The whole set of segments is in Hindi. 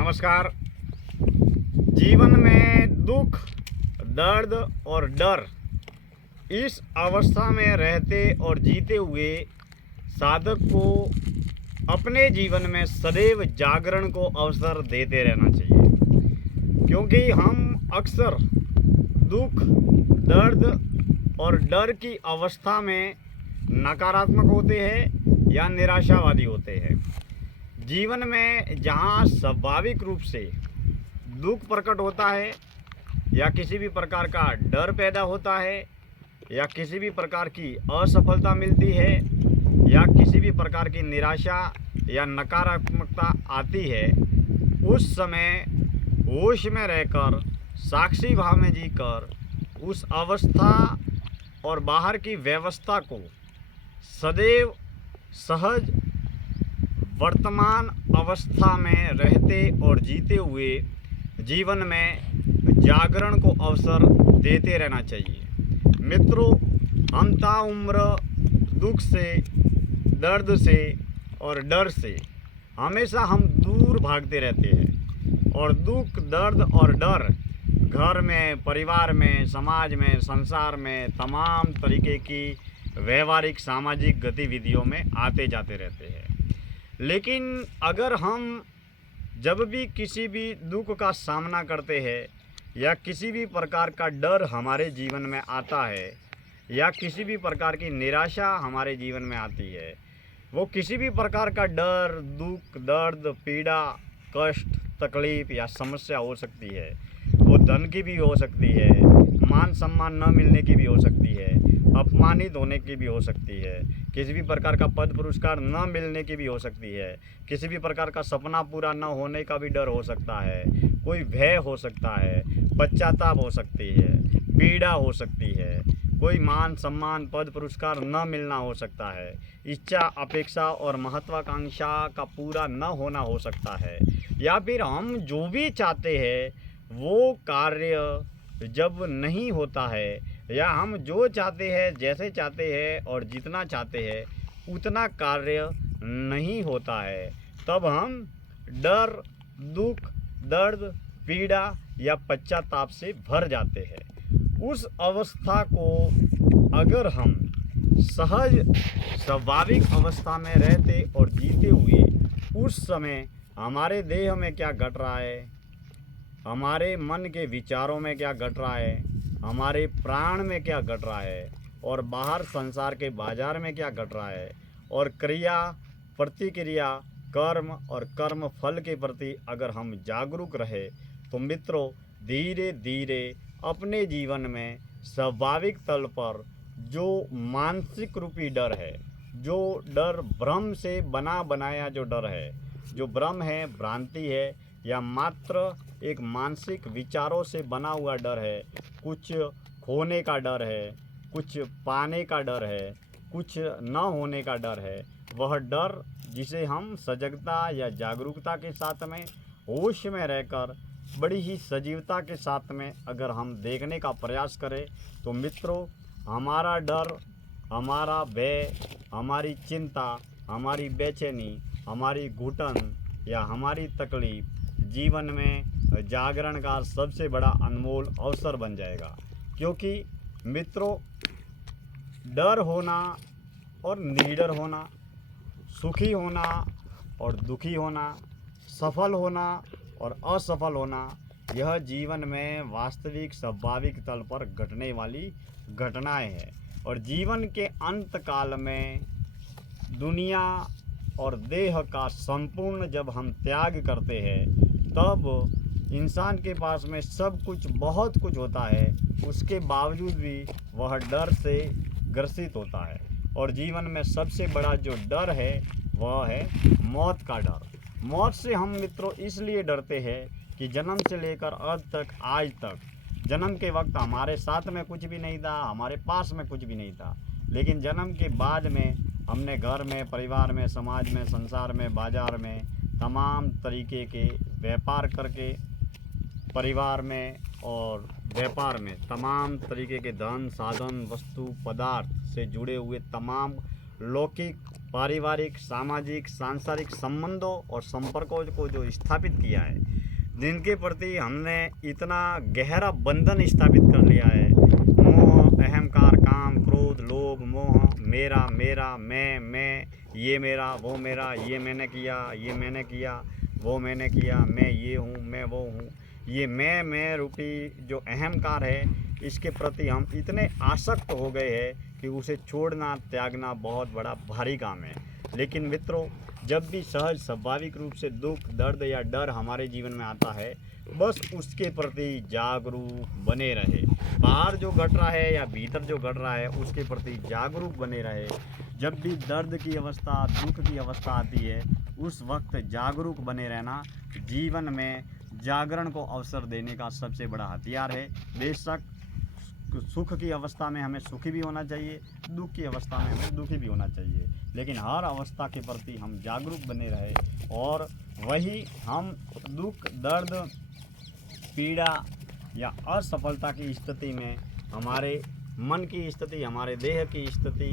नमस्कार। जीवन में दुख, दर्द और डर, इस अवस्था में रहते और जीते हुए साधक को अपने जीवन में सदैव जागरण को अवसर देते रहना चाहिए, क्योंकि हम अक्सर दुख, दर्द और डर की अवस्था में नकारात्मक होते हैं या निराशावादी होते हैं। जीवन में जहाँ स्वाभाविक रूप से दुख प्रकट होता है या किसी भी प्रकार का डर पैदा होता है या किसी भी प्रकार की असफलता मिलती है या किसी भी प्रकार की निराशा या नकारात्मकता आती है, उस समय होश में रहकर, साक्षी भाव में जीकर उस अवस्था और बाहर की व्यवस्था को सदैव सहज वर्तमान अवस्था में रहते और जीते हुए जीवन में जागरण को अवसर देते रहना चाहिए। मित्रों, हम ताउम्र दुख से, दर्द से और डर से हमेशा हम दूर भागते रहते हैं, और दुख, दर्द और डर घर में, परिवार में, समाज में, संसार में तमाम तरीके की व्यवहारिक सामाजिक गतिविधियों में आते जाते रहते हैं। लेकिन अगर हम जब भी किसी भी दुख का सामना करते हैं या किसी भी प्रकार का डर हमारे जीवन में आता है या किसी भी प्रकार की निराशा हमारे जीवन में आती है, वो किसी भी प्रकार का डर, दुख, दर्द, पीड़ा, कष्ट, तकलीफ़ या समस्या हो सकती है। वो धन की भी हो सकती है, मान सम्मान न मिलने की भी हो सकती है, अपमानित होने की भी हो सकती है, किसी भी प्रकार का पद पुरस्कार न मिलने की भी हो सकती है, किसी भी प्रकार का सपना पूरा न होने का भी डर हो सकता है, कोई भय हो सकता है, पश्चाताप हो सकती है, पीड़ा हो सकती है, कोई मान सम्मान पद पुरस्कार न मिलना हो सकता है, इच्छा अपेक्षा और महत्वाकांक्षा का पूरा न होना हो सकता है, या फिर हम जो भी चाहते हैं वो कार्य जब नहीं होता है, या हम जो चाहते हैं, जैसे चाहते हैं और जितना चाहते हैं उतना कार्य नहीं होता है, तब हम डर, दुख, दर्द, पीड़ा या पश्चाताप से भर जाते हैं। उस अवस्था को अगर हम सहज स्वाभाविक अवस्था में रहते और जीते हुए उस समय हमारे देह में क्या घट रहा है, हमारे मन के विचारों में क्या घट रहा है, हमारे प्राण में क्या घट रहा है और बाहर संसार के बाजार में क्या घट रहा है, और क्रिया, प्रतिक्रिया, कर्म और कर्म फल के प्रति अगर हम जागरूक रहे तो मित्रों, धीरे धीरे अपने जीवन में स्वाभाविक तल पर जो मानसिक रूपी डर है, जो डर भ्रम से बना बनाया जो डर है, जो भ्रम है, भ्रांति है या मात्र एक मानसिक विचारों से बना हुआ डर है, कुछ खोने का डर है, कुछ पाने का डर है, कुछ न होने का डर है, वह डर जिसे हम सजगता या जागरूकता के साथ में, होश में रहकर, बड़ी ही सजीवता के साथ में अगर हम देखने का प्रयास करें तो मित्रों, हमारा डर, हमारा भय, हमारी चिंता, हमारी बेचैनी, हमारी घुटन या हमारी तकलीफ़ जीवन में जागरण का सबसे बड़ा अनमोल अवसर बन जाएगा। क्योंकि मित्रों, डर होना और निडर होना, सुखी होना और दुखी होना, सफल होना और असफल होना, यह जीवन में वास्तविक स्वाभाविक तल पर घटने वाली घटनाएं हैं। और जीवन के अंत काल में दुनिया और देह का संपूर्ण जब हम त्याग करते हैं तब इंसान के पास में सब कुछ, बहुत कुछ होता है, उसके बावजूद भी वह डर से ग्रसित होता है। और जीवन में सबसे बड़ा जो डर है वह है मौत का डर। मौत से हम मित्रों इसलिए डरते हैं कि जन्म से लेकर अब तक, आज तक, जन्म के वक्त हमारे साथ में कुछ भी नहीं था, हमारे पास में कुछ भी नहीं था, लेकिन जन्म के बाद में हमने घर में, परिवार में, समाज में, संसार में, बाजार में तमाम तरीके के व्यापार करके, परिवार में और व्यापार में तमाम तरीके के धन, साधन, वस्तु, पदार्थ से जुड़े हुए तमाम लौकिक पारिवारिक, सामाजिक, सांसारिक संबंधों और संपर्कों को जो स्थापित किया है, जिनके प्रति हमने इतना गहरा बंधन स्थापित कर लिया है, मोह, अहंकार, काम, क्रोध, लोभ, मोह, मेरा मेरा, मैं, ये मेरा, वो मेरा, ये मैंने किया, वो मैंने किया, मैं ये हूँ, मैं वो हूँ, ये मैं रूपी जो अहंकार है, इसके प्रति हम इतने आसक्त हो गए हैं कि उसे छोड़ना, त्यागना बहुत बड़ा भारी काम है। लेकिन मित्रों, जब भी सहज स्वाभाविक रूप से दुख, दर्द या डर हमारे जीवन में आता है, बस उसके प्रति जागरूक बने रहे। बाहर जो घट रहा है या भीतर जो घट रहा है, उसके प्रति जागरूक बने रहे। जब भी दर्द की अवस्था, दुख की अवस्था आती है, उस वक्त जागरूक बने रहना जीवन में जागरण को अवसर देने का सबसे बड़ा हथियार है। बेशक सुख की अवस्था में हमें सुखी भी होना चाहिए, दुख की अवस्था में हमें दुखी भी होना चाहिए, लेकिन हर अवस्था के प्रति हम जागरूक बने रहे और वही हम दुख, दर्द, पीड़ा या असफलता की स्थिति में हमारे मन की स्थिति, हमारे देह की स्थिति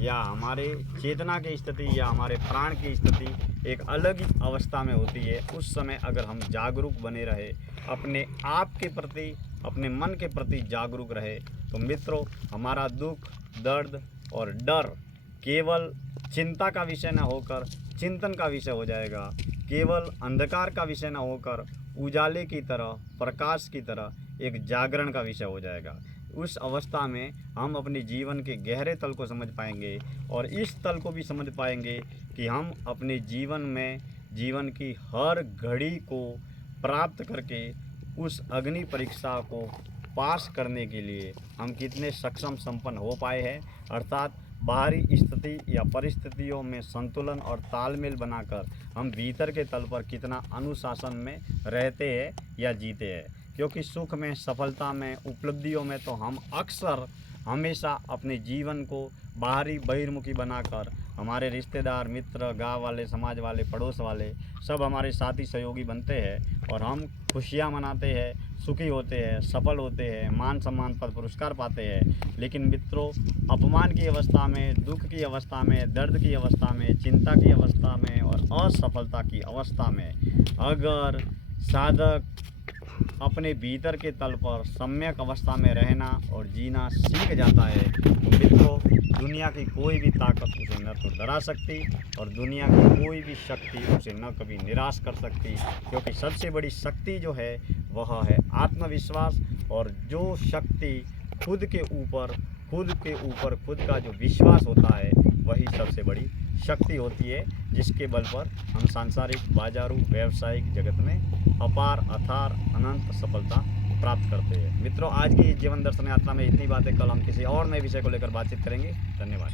या हमारे चेतना की स्थिति या हमारे प्राण की स्थिति एक अलग ही अवस्था में होती है। उस समय अगर हम जागरूक बने रहे, अपने आप के प्रति, अपने मन के प्रति जागरूक रहे, तो मित्रों हमारा दुख, दर्द और डर केवल चिंता का विषय न होकर चिंतन का विषय हो जाएगा, केवल अंधकार का विषय न होकर उजाले की तरह, प्रकाश की तरह एक जागरण का विषय हो जाएगा। उस अवस्था में हम अपने जीवन के गहरे तल को समझ पाएंगे और इस तल को भी समझ पाएंगे कि हम अपने जीवन में जीवन की हर घड़ी को प्राप्त करके उस अग्नि परीक्षा को पास करने के लिए हम कितने सक्षम संपन्न हो पाए हैं, अर्थात बाहरी स्थिति या परिस्थितियों में संतुलन और तालमेल बनाकर हम भीतर के तल पर कितना अनुशासन में रहते हैं या जीते हैं। क्योंकि सुख में, सफलता में, उपलब्धियों में तो हम अक्सर हमेशा अपने जीवन को बाहरी बहिर्मुखी बनाकर हमारे रिश्तेदार, मित्र, गांव वाले, समाज वाले, पड़ोस वाले सब हमारे साथी सहयोगी बनते हैं और हम खुशियां मनाते हैं, सुखी होते हैं, सफल होते हैं, मान सम्मान पर पुरस्कार पाते हैं। लेकिन मित्रों, अपमान की अवस्था में, दुख की अवस्था में, दर्द की अवस्था में, चिंता की अवस्था में और असफलता की अवस्था में अगर साधक अपने भीतर के तल पर सम्यक अवस्था में रहना और जीना सीख जाता है, तो मित्रों दुनिया की कोई भी ताकत उसे न तो डरा सकती और दुनिया की कोई भी शक्ति उसे न कभी निराश कर सकती। क्योंकि सबसे बड़ी शक्ति जो है वह है आत्मविश्वास, और जो शक्ति खुद के ऊपर खुद का जो विश्वास होता है वही सबसे बड़ी शक्ति होती है, जिसके बल पर हम सांसारिक, बाजारू, व्यावसायिक जगत में अपार, अथार, अनंत सफलता प्राप्त करते हैं। मित्रों, आज की जीवन दर्शन यात्रा में इतनी बातें। कल हम किसी और नए विषय को लेकर बातचीत करेंगे। धन्यवाद।